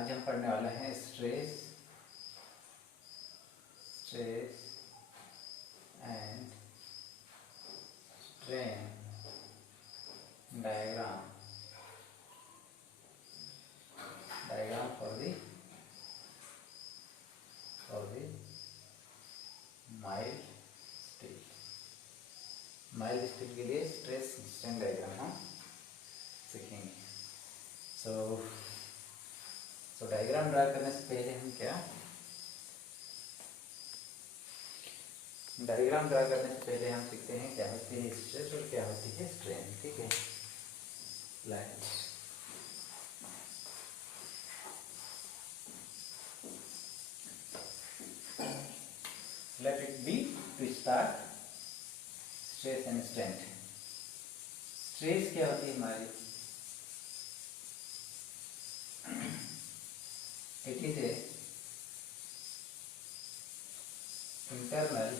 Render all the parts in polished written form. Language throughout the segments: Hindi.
आज हम पढ़ने वाले हैं stress and strain diagram for the mild steel के लिए स्ट्रेस स्ट्रेन डायग्राम हम सीखेंगे। सो डायग्राम ड्रा करने से पहले हम सीखते हैं क्या होती है स्ट्रेस और क्या होती है स्ट्रेन। ठीक है, let it be to start stress and strain. Stress क्या होती है हमारी? It is a internal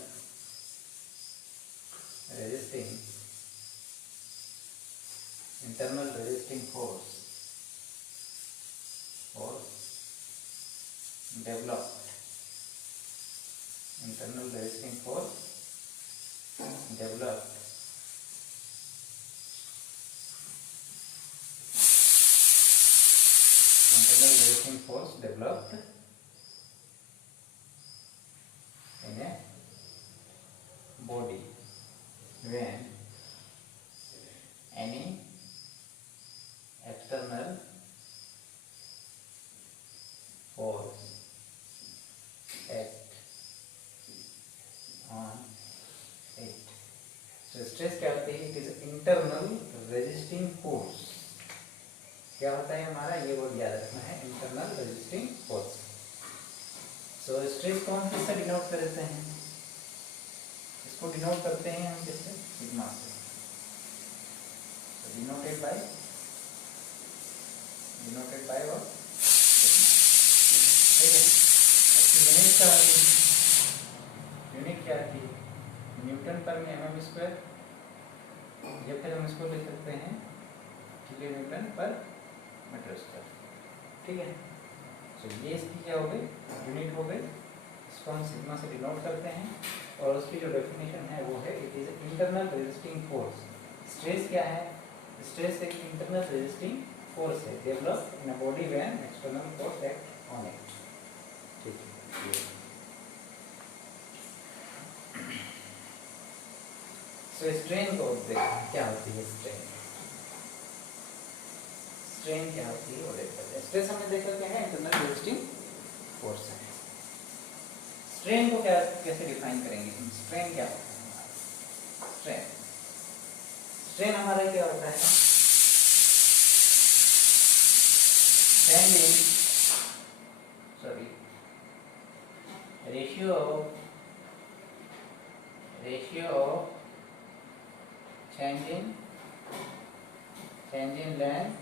resisting force developed in a body when any external force act on it। तो स्ट्रेस क्या होती है? It is internal resisting force. क्या होता है हमारा? ये वर्ड याद रखना है, internal resisting force. So stress को हम किससे डिनोट करते हैं? इसको डिनोट करते हैं हम किससे? सिग्मा से। Denoted by what? ठीक है। यूनिट क्या थी? न्यूटन पर mm स्क्वायर, या फिर हम इसको ले सकते हैं किलो न्यूटन पर मीटर स्क्वायर। ठीक है, तो ये इसकी क्या हो गई? यूनिट हो गई। इसको हम सिग्मा से डिनोट करते हैं और उसकी जो डेफिनेशन है वो है it is internal resisting force. Stress क्या है? स्ट्रेस एक इंटरनल रेजिस्टिंग फोर्स है develop in a body when external force act on it. ठीक है, तो स्ट्रेन को देखो क्या होती है। स्ट्रेन क्या होती है वो देखते हैं। स्ट्रेस हमने देखा क्या है? इंटरनल रेजिस्टिंग फोर्स है। स्ट्रेन को कैसे डिफाइन करेंगे? स्ट्रेन क्या होता है? स्ट्रेन हमारा क्या होता है? Ratio of change in length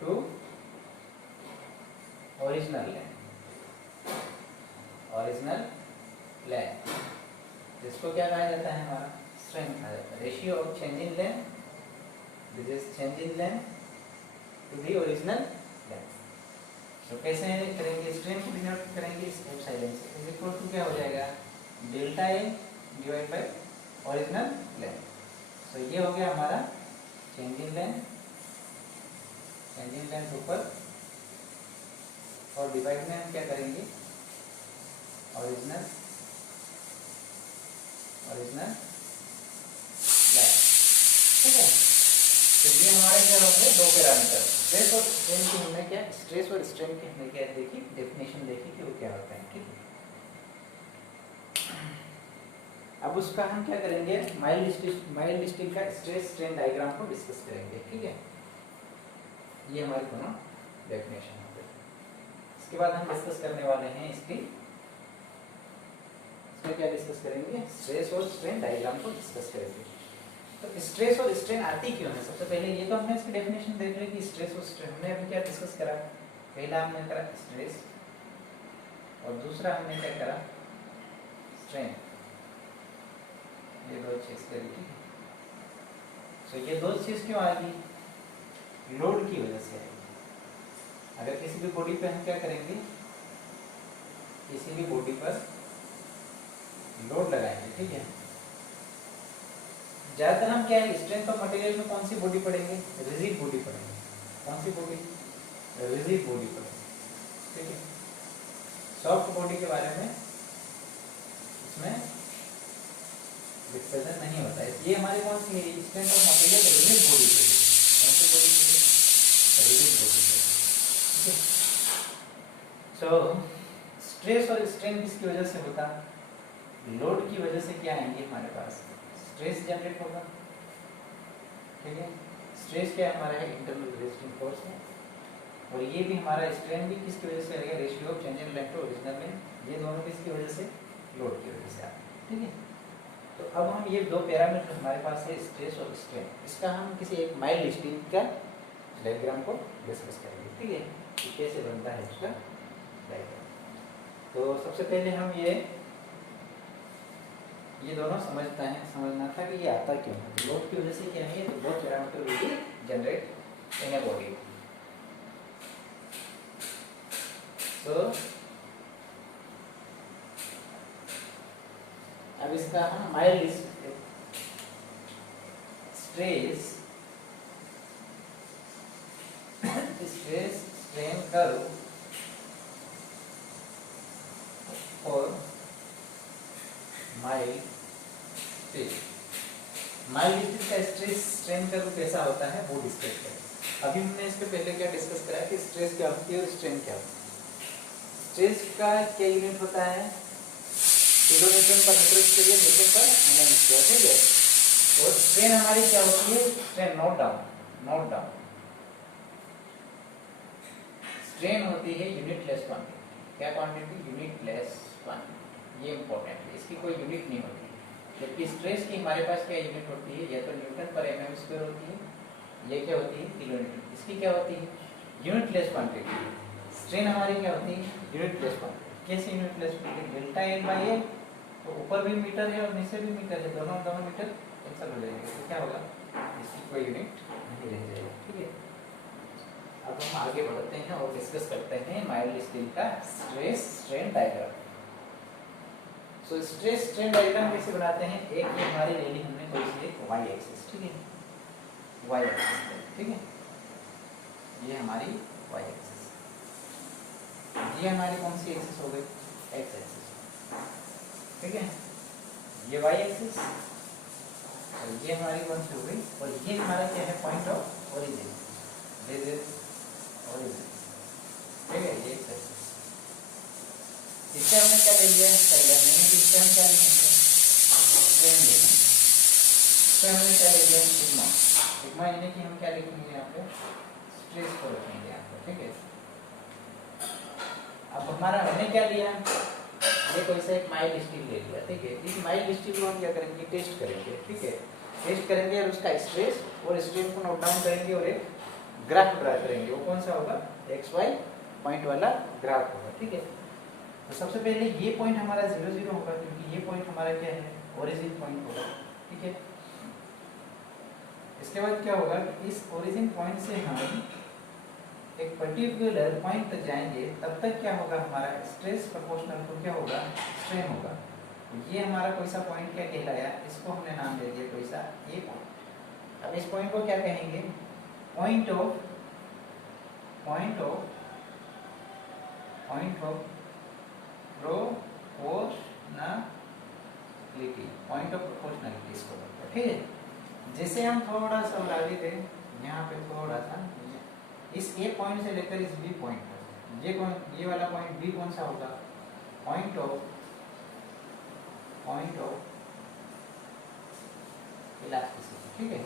to original length, जिसको क्या कहा जाता है? हमारा स्ट्रेन कहा जाता है। Ratio of change in length, this is change in length to the original length. तो कैसे करेंगे? स्ट्रेन को डिनोट करेंगे इस एप्सिलॉन से। इज इक्वल टू क्या हो जाएगा? Delta A divide by original length. तो ये हो गया हमारा चेंज इन लेंथ ऊपर, और डिवाइड में हम क्या करेंगे? Original length. ठीक है, तो ये हमारे क्या होंगे? दो पैरामीटर। स्ट्रेस और स्ट्रेन की हमने क्या देखी, डेफिनेशन देखी कि वो क्या होता है। ठीक है, अब उसका हम क्या करेंगे? माइल्ड स्टील का स्ट्रेस स्ट्रेन डायग्राम को डिस्कस करेंगे। ठीक है, ये हमारी दोनों डेफिनेशन हो गई। इसके बाद हम डिस्कस करने वाले हैं इसमें क्या डिस्कस करेंगे? स्ट्रेस और स्ट्रेन डायग्राम को डिस्कस करेंगे। तो स्ट्रेस और स्ट्रेन आती क्यों है? सबसे पहले ये तो हमने इसकी डेफिनेशन देख ली कि स्ट्रेस और स्ट्रेन। हमने अभी क्या डिस्कस करा? पहला हमने करा स्ट्रेस और दूसरा हमने क्या करा? स्ट्रेन। ये दो चीज करी थी। तो ये दो चीज क्यों आ गई? लोड की वजह से। अगर किसी भी बॉडी पे हम क्या करेंगे, किसी भी बॉडी पर लोड लगाएंगे, ठीक है, ज्यादातर हम क्या है स्ट्रेंथ ऑफ मटेरियल में कौन सी बॉडी पढ़ेंगे, रिजिड बॉडी पढ़ेंगे। कौन सी बॉडी, रिजिड बॉडी पढ़ेंगे, ठीक है। सॉफ्ट बॉडी के बारे में इसमें डिस्कशन नहीं होता है। ये हमारी कौन सी है, strength of material rigid body के लिए। कौन सी बॉडी के लिए, रिजिड बॉडी के लिए, ठीक है। सो स्ट्रेस और स्ट्रेन किसकी वजह से होता, लोड की वजह से क्या आएंगे हमारे पास, स्ट्रेस जनरेट होगा, ठीक है। स्ट्रेस क्या हमारा है, इंटरनल रेजिस्टिंग फोर्स है, और ये भी हमारा स्ट्रेन भी किसकी वजह से आएगा, ratio of change in length to original length, ये दोनों किसकी वजह से, लोड की वजह से आते हैं, ठीक है। तो अब हम ये दो पैरामीटर हमारे पास है, स्ट्रेस और स्ट्रेन, इसका हम किसी एक माइल्ड स्टील का डायग्राम को डिस्कस करेंगे, ठीक है, कि कैसे बनता है इसका डायग्राम। तो सबसे पहले हम ये दोनों समझना था कि ये आता क्यों है। तो लोड की वजह से क्या है, तो both parameter will be generate in a body. तो अब इसका हम माइल्ड स्ट्रेस स्ट्रेन कर्व और माइल्ड स्ट्रेन का स्ट्रेस स्ट्रेन कर्व कैसा होता है वो डिस्कस करें। अभी हमने इसके पहले क्या डिस्कस करा कि स्ट्रेस क्या होती है और स्ट्रेन क्या होती है। स्ट्रेस का क्या यूनिट होता है, किलोन्यूटन पर मीटर स्क्वायर, मीटर पर एमएम स्क्वायर, ठीक है। और स्ट्रेन हमारी क्या होती है, स्ट्रेन नोट डाउन स्ट्रेन होती है यूनिटलेस क्वांटिटी। क्या क्वांटिटी, यूनिटलेस क्वांटिटी, ये इंपॉर्टेंट है, इसकी कोई यूनिट नहीं होती। जबकि स्ट्रेस की हमारे पास क्या यूनिट होती है, या तो न्यूटन पर एमएम स्क्वायर होती है, ये क्या होती है, किलोन्यूटन। इसकी क्या होती है, यूनिटलेस क्वांटिटी। स्ट्रेन हमारी क्या होती है, यूनिटलेस क्वांटिटी। कैसे unitless quantity, delta L by A, तो ऊपर भी मीटर है और नीचे भी मीटर है, दोनों मीटर कैंसिल हो जाएंगे, तो क्या होगा, इसकी कोई यूनिट नहीं रह जाएगी, ठीक है। अब हम आगे बढ़ते हैं और डिस्कस करते हैं माइल्ड स्टील का stress strain diagram. So stress strain diagram कैसे बनाते हैं, एक ये हमारी ले ली हमने कोई सी एक वाई एक्सिस, ठीक है, वाई एक्सिस, ठीक है, ये हमारी वाई एक्सिस, ये हमारी कौन सी एक्सिस हो गई, एक्स एक्सिस, ठीक है, ये वाई एक्सिस, और ये हमारी कौन सी हो गई, और ये हमारा क्या है, point of origin, this is origin, ठीक है, ये एक्स एक्सिस। इससे हमने क्या ले लिया, इससे हम क्या लिखेंगे, स्ट्रेन लिखेंगे। इससे हमने क्या ले लिया, सिग्मा, सिग्मा यानी कि हम क्या लिखेंगे यहाँ पे, स्ट्रेस को रखेंगे यहाँ पे, ठीक है। अब हमारा हमने क्या लिया, ये कोई सा एक माइल्ड स्टील ले लिया, ठीक है। इस माइल्ड स्टील को हम क्या करेंगे, टेस्ट करेंगे, ठीक है, टेस्ट करेंगे और उसका स्ट्रेस और स्ट्रेन को नोट डाउन करेंगे और एक ग्राफ ड्रा करेंगे। वो कौन सा होगा, एक्स वाई पॉइंट वाला ग्राफ होगा, ठीक है। तो सबसे पहले ये पॉइंट हमारा 0 0 होगा, क्योंकि ये पॉइंट हमारा क्या है, ओरिजिन पॉइंट होगा, ठीक है। इसके बाद क्या होगा, इस ओरिजिन पॉइंट से हम एक पर्टिकुलर पॉइंट तक जाएंगे, तब तक क्या होगा, हमारा स्ट्रेस प्रोपोर्शनल टू क्या होगा, स्ट्रेन होगा। ये हमारा कोई सा पॉइंट क्या कहलाया, इसको हमने नाम दे दिया कोई सा ए पॉइंट। अब इस पॉइंट को क्या कहेंगे, पॉइंट ऑफ प्रोपोर्शनलिटी इसको बोलते हैं, ठीक है। जैसे हम थोड़ा सा बढ़ा देते यहाँ पे थोड़ा सा, इस ए पॉइंट से लेकर इस बी पॉइंट तक, ये वाला पॉइंट बी कौन सा होगा, पॉइंट ऑफ इलास्टिसिटी, ठीक है,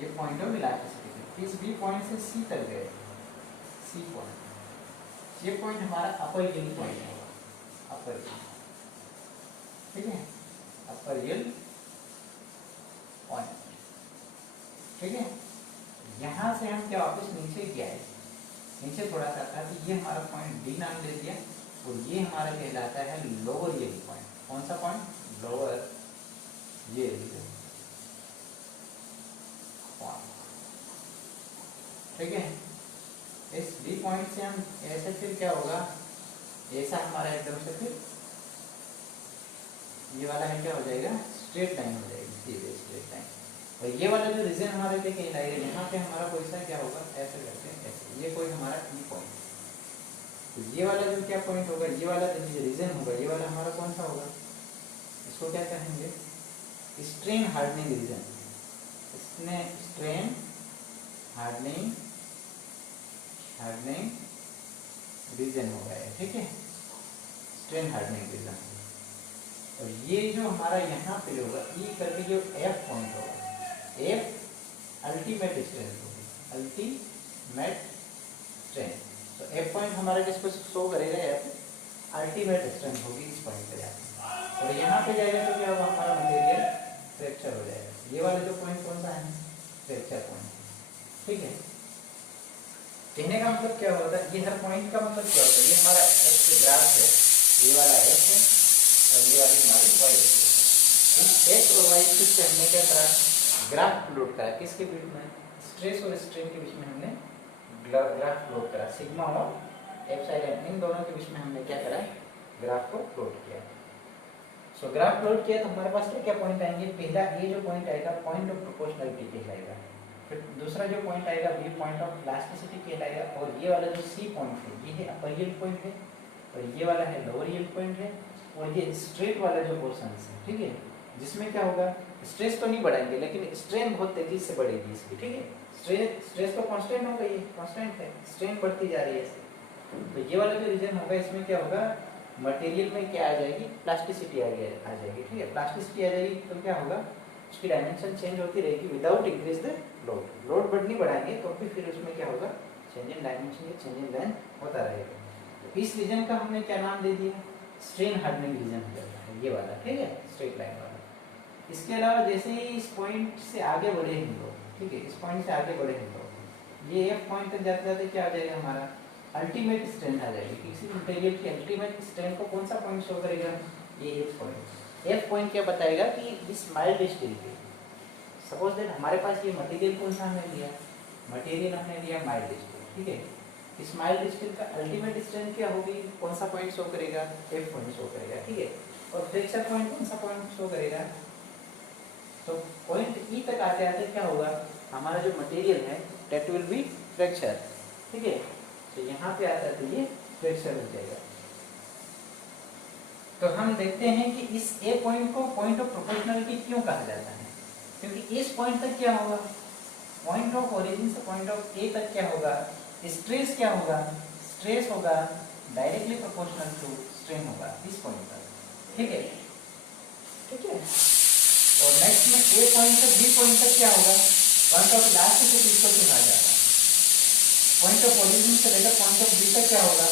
ये पॉइंट ऑफ इलास्टिसिटी। इस बी पॉइंट से सी तक गए, सी पॉइंट, ये पॉइंट हमारा अपर यील्ड पॉइंट होगा, अपर यील्ड, ठीक है, अपर यील्ड पॉइंट, ठीक है। यहाँ से हम क्या वापस नीचे क्या है, नीचे थोड़ा सा था, तो ये हमारा पॉइंट डी नाम दे दिया, और ये हमारा कहलाता है लोअर यील्ड पॉइंट। कौन सा पॉइंट, लोअर यील्ड पॉइंट, ठीक है। इस बी पॉइंट से हम ऐसे फिर क्या होगा, ऐसा हमारा एकदम से फिर ये वाला है क्या हो जाएगा, स्ट्रेट लाइन हो जाएगी, सीधे स्ट्रेट लाइन। और ये वाला जो रीजन हमारे क्या कहलाएगा, यहाँ पे हमारा कोई सा क्या होगा, ऐसे करते हैं ऐसे, ये कोई हमारा ई पॉइंट। तो ये वाला जो क्या पॉइंट होगा, ये वाला जो रीजन होगा, ये वाला हमारा कौन सा होगा, इसको क्या कहेंगे, स्ट्रेन हार्डनिंग रीजन। इसने स्ट्रेन हार्डनिंग रीजन होगा है, ठीक है, स्ट्रेन हार्डनिंग रीजन। और ये जो हमारा यहाँ पे होगा ई करके जो एफ पॉइंट होगा, एफ अल्टीमेट स्ट्रेन होगी, अल्टीमेट स्ट्रेन। तो एफ पॉइंट हमारा किसको शो करेगा, एफ अल्टीमेट स्ट्रेन होगी इस पॉइंट पे जाकर। और यहाँ पे जाएगा तो क्या होगा, हमारा मटेरियल फ्रैक्चर हो जाएगा। ये वाला जो पॉइंट कौन सा है, फ्रैक्चर पॉइंट, ठीक है। कहने का मतलब क्या होता है, ये हर पॉइंट का मतलब क्या होता है, ये हमारा एक्स ग्राफ है, ये वाला एक्स है और ये वाली हमारी वाई है। इस एक्स और वाई एक्सिस पे हमने क्या करा, ग्राफ प्लॉट करा, किसके बीच में, स्ट्रेस और स्ट्रेन के बीच में हमने ग्राफ प्लॉट करा, सिग्मा और एप्सिलॉन, इन दोनों के बीच में हमने क्या करा, ग्राफ को प्लॉट किया। सो ग्राफ प्लॉट किया तो हमारे पास क्या क्या पॉइंट आएंगे, पहला ये जो पॉइंट आएगा पॉइंट ऑफ प्रोपोर्शनलिटी कहलाएगा, फिर दूसरा जो पॉइंट आएगा ये पॉइंट ऑफ इलास्टिसिटी कहलाएगा, और ये वाला जो सी पॉइंट है ये है अपर यील्ड पॉइंट है, और ये वाला है लोअर यील्ड पॉइंट है, और ये स्ट्रेट वाला जो पोर्शन है, ठीक है, जिसमें क्या होगा, स्ट्रेस तो नहीं बढ़ाएंगे लेकिन स्ट्रेन बहुत तेजी से बढ़ेगी इसकी, ठीक है। स्ट्रेस तो कांस्टेंट होगा, ये कांस्टेंट है, स्ट्रेन बढ़ती जा रही है इससे। तो ये वाला जो रीजन होगा इसमें क्या होगा, मटेरियल में क्या आ जाएगी, प्लास्टिसिटी आ जाएगी, ठीक है। प्लास्टिसिटी आ जाएगी तो क्या होगा, उसकी डायमेंशन चेंज होती रहेगी without increase the load. Load नहीं बढ़ाएंगे तो फिर उसमें क्या होगा, चेंज इन डायमेंशन या चेंज इन लेंथ होता रहेगा। तो इस रीजन का हमने क्या नाम दे दिया, स्ट्रेन हार्डनिंग रीजन हो जाता है ये वाला, ठीक है, स्ट्रेट लाइन वाला। इसके अलावा जैसे ही इस पॉइंट से आगे बढ़े हम लोग, ठीक है, इस पॉइंट से आगे बढ़े हम लोग, ये एफ पॉइंट तक जाते जाते क्या आ जाएगा, हमारा अल्टीमेट स्ट्रेंथ आ जाएगी। किसी मटेरियल की अल्टीमेट स्ट्रेंथ को कौन सा पॉइंट शो करेगा, ये एफ पॉइंट। एफ पॉइंट क्या बताएगा कि इस माइल्ड स्टील पे, सपोज दैट हमारे पास ये मटेरियल कौन सा हमने लिया, मटेरियल हमने लिया माइल्ड स्टील, ठीक है। इस माइल्ड स्टील का अल्टीमेट स्ट्रेंथ क्या होगी, कौन सा पॉइंट शो करेगा, एफ पॉइंट शो करेगा, ठीक है। और फ्रैक्चर पॉइंट कौन सा पॉइंट शो करेगा, तो पॉइंट ई तक आते आते क्या होगा, हमारा जो मटेरियल है दैट विल बी फ्रैक्चर, ठीक है। तो यहाँ पे आता है तो ये फ्रैक्चर हो जाएगा। तो हम देखते हैं कि इस ए पॉइंट को पॉइंट ऑफ प्रोपोर्शनलिटी क्यों कहा जाता है, क्योंकि इस पॉइंट तक क्या होगा, पॉइंट ऑफ ओरिजिन से पॉइंट ऑफ ए तक क्या होगा, स्ट्रेस क्या होगा, स्ट्रेस होगा डायरेक्टली प्रोपोर्शनल टू स्ट्रेन होगा इस पॉइंट तक, ठीक है, ठीक है। और नेक्स्ट में ए पॉइंट से बी पॉइंट तक क्या होगा, पॉइंट ऑफ इलास्टिसिटी को चुना जाता है। पॉइंट ऑफ ओरिजिन से लेकर पॉइंट ऑफ बी तक क्या होगा,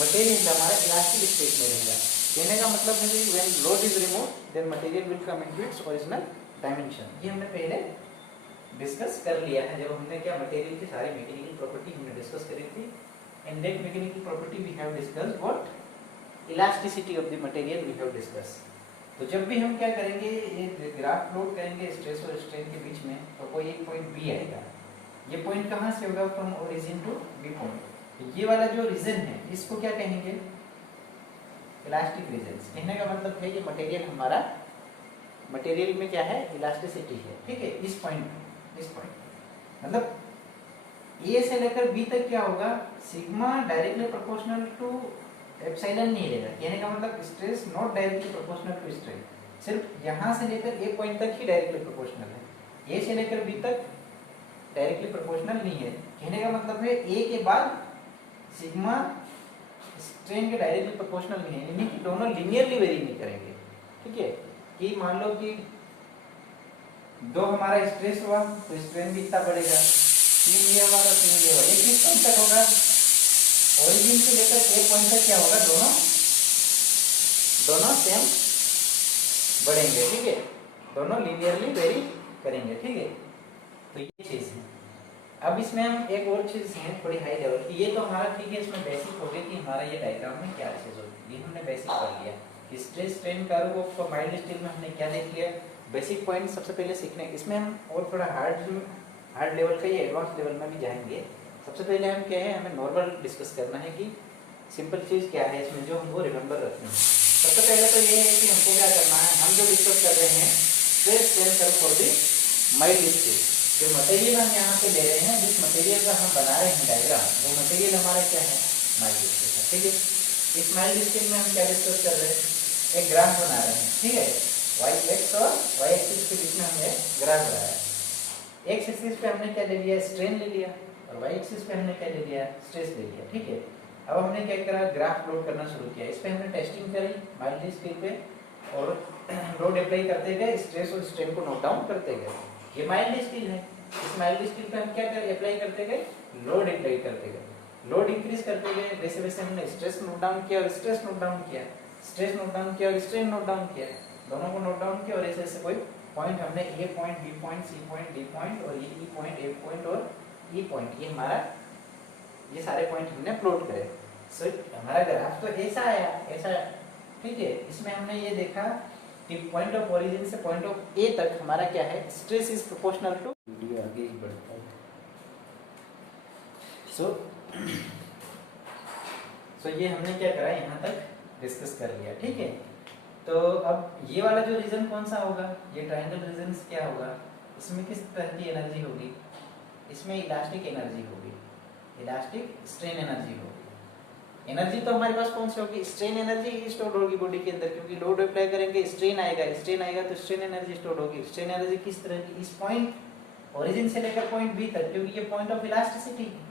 मटेरियल हमारा इलास्टिक स्टेट में रहेगा। कहने का मतलब है कि when load is removed then material will come into its original dimension. ये हमने पहले डिस्कस कर लिया है जब हमने क्या मटेरियल की सारी मैकेनिकल प्रॉपर्टी हमने डिस्कस करी थी। In that mechanical property we have discussed what elasticity of the material we have discuss. तो जब भी हम क्या करेंगे, ये ग्राफ प्लॉट करेंगे स्ट्रेस और स्ट्रेन के बीच में, तो कोई एक पॉइंट बी आएगा। ये पॉइंट कहाँ से होगा, from origin to B point. ये वाला जो रीजन है इसको क्या कहेंगे, इलास्टिक रीजन। कहने का मतलब है ये मटेरियल हमारा, मटेरियल में क्या है, इलास्टिसिटी है, ठीक है। इस पॉइंट मतलब ए से लेकर बी तक क्या होगा, sigma directly proportional to epsilon नहीं रहेगा। कहने का मतलब stress not directly proportional to strain, सिर्फ यहाँ से लेकर ए पॉइंट तक ही डायरेक्टली प्रोपोर्शनल है, ए से लेकर बी तक डायरेक्टली प्रोपोर्शनल नहीं है। कहने का मतलब है ए के बाद सिग्मा स्ट्रेन के डायरेक्टली प्रोपोर्शनल नहीं है, यानी कि दोनों लिनियरली वेरी नहीं करेंगे, ठीक है। कि मान लो कि दो हमारा स्ट्रेस हुआ तो स्ट्रेन भी इतना बढ़ेगा, 3 ये हमारा 3 ये होगा, ये किस पॉइंट तक होगा, ओरिजिन से लेकर ए पॉइंट तक क्या होगा, दोनों सेम बढ़ेंगे, ठीक है, दोनों लिनियरली वेरी करेंगे, ठीक है। तो ये चीज है। अब इसमें हम एक और चीज है थोड़ी हाई लेवल की, ये तो हमारा ठीक है, इसमें बेसिक हो गया कि हमारा ये डायग्राम में क्या चीज होती है, ये हमने बेसिक कर लिया। Stress strain curve of mild steel में हमने क्या देख लिया, बेसिक पॉइंट सबसे पहले सीखने। इसमें हम और थोड़ा हार्ड लेवल का या एडवांस लेवल में भी जाएंगे, सबसे पहले हम क्या है, हमें नॉर्मल डिस्कस करना है कि सिंपल चीज़ क्या है इसमें जो हमको रिमेंबर रखनी है। सबसे पहले तो ये है कि हमको क्या करना है, हम जो डिस्कस कर रहे हैं stress strain curve for the mild scale. जो मटेरियल हम यहाँ पे ले रहे हैं, जिस मटेरियल का हम बना रहे हैं डायग्राम, वो मटेरियल हमारा क्या है, माइल्ड स्केल है। ठीक है, इस माइल्ड स्केल में हम क्या डिस्कस कर रहे हैं, एक ग्राफ बना रहे हैं। ठीक है, वाई एक्स और वाई एक्सिस के बीच में हमने ग्राफ बनाया। एक्स एक्सिस पे हमने क्या ले लिया, स्ट्रेन ले लिया, और वाई एक्सिस पे हमने क्या ले लिया, स्ट्रेस ले लिया। ठीक है, अब हमने क्या करा, ग्राफ लोड करना शुरू किया। इस पे हमने टेस्टिंग करी माइल्ड स्केल पे, और लोड अप्लाई करते गए, स्ट्रेस और स्ट्रेन को नोट डाउन करते गए। ये माइल्ड स्केल है। इस माइल्ड स्केल पे हम क्या कर अप्लाई करते गए, लोड अप्लाई करते गए, लोड इंक्रीज करते गए। वैसे वैसे हमने स्ट्रेस नोट डाउन किया और स्ट्रेस नोट डाउन किया, स्ट्रेस नोट डाउन किया और स्ट्रेन नोट डाउन किया, दोनों को नोट डाउन किया। और ऐसे ऐसे कोई पॉइंट हमने A point, B point, C point, D point, और ये ई पॉइंट, एफ पॉइंट और ई पॉइंट, ये हमारा ये सारे पॉइंट हमने प्लॉट करे। सो हमारा ग्राफ तो ऐसा आया, ऐसा। ठीक है, इसमें हमने ये देखा कि पॉइंट ऑफ ओरिजिन से पॉइंट ऑफ ए तक हमारा क्या है, stress is proportional to, video आगे ही बढ़ता है। सो ये हमने क्या करा, यहाँ तक डिस्कस कर लिया। ठीक है, तो अब ये वाला जो रीजन कौन सा होगा, ये ट्रायंगल रीजन क्या होगा, इसमें किस तरह की एनर्जी होगी, इसमें इलास्टिक एनर्जी होगी, इलास्टिक स्ट्रेन एनर्जी होगी। एनर्जी तो हमारे पास कौन सी होगी, स्ट्रेन एनर्जी स्टोर होगी बॉडी के अंदर, क्योंकि लोड अप्लाई करेंगे, स्ट्रेन आएगा, स्ट्रेन आएगा तो स्ट्रेन एनर्जी स्टोर होगी। स्ट्रेन एनर्जी किस तरह की, इस पॉइंट ओरिजिन से लेकर पॉइंट बी तक, क्योंकि ये पॉइंट ऑफ इलास्टिसिटी है,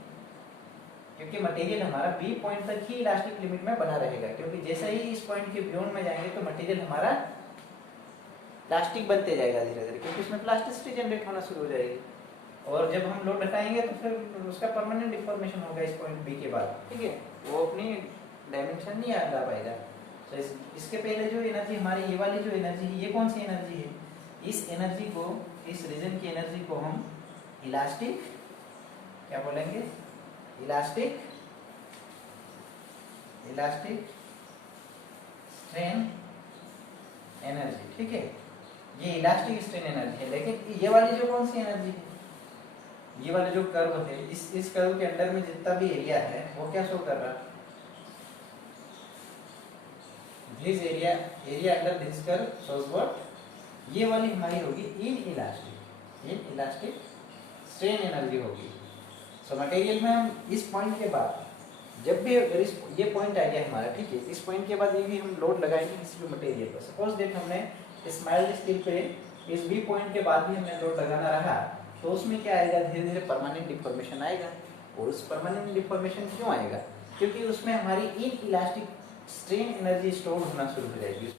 क्योंकि मटेरियल हमारा बी पॉइंट तक ही इलास्टिक लिमिट में बना रहेगा। क्योंकि जैसे ही इस पॉइंट के बियॉन्ड में जाएंगे तो मटेरियल हमारा प्लास्टिक बनते जाएगा धीरे धीरे, क्योंकि उसमें प्लास्टिसिटी जनरेट होना शुरू हो जाएगी। और जब हम लोड हटाएंगे तो फिर उसका परमानेंट डिफॉर्मेशन होगा इस पॉइंट बी के बाद। ठीक है, वो अपनी डायमेंशन नहीं ला पाएगा। तो इसके पहले जो एनर्जी हमारी, ये वाली जो एनर्जी है, ये कौन सी एनर्जी है, इस एनर्जी को, इस रीजन की एनर्जी को हम इलास्टिक क्या बोलेंगे, इलास्टिक स्ट्रेन एनर्जी। ठीक है, ये इलास्टिक स्ट्रेन एनर्जी है। लेकिन ये वाली जो कौन सी एनर्जी है, ये वाला जो कर्व है, इस कर्व के अंदर में जितना भी एरिया है वो क्या शो कर रहा है, this area under this curve shows what, ये वाली हमारी होगी इन इलास्टिक स्ट्रेन एनर्जी होगी। सो मटेरियल में हम इस पॉइंट के बाद, जब भी अगर ये पॉइंट आ गया हमारा, ठीक है, इस पॉइंट के बाद ये भी हम लोड लगाएंगे किसी भी मटेरियल पर। सपोज दैट हमने इस माइल्ड स्केल पे इस बी पॉइंट के बाद भी हमने लोड लगाना रहा, तो उसमें क्या आएगा, धीरे धीरे परमानेंट डिफॉर्मेशन आएगा। और उस परमानेंट डिफॉर्मेशन क्यों आएगा, क्योंकि उसमें हमारी in elastic strain energy store होना शुरू हो जाएगी।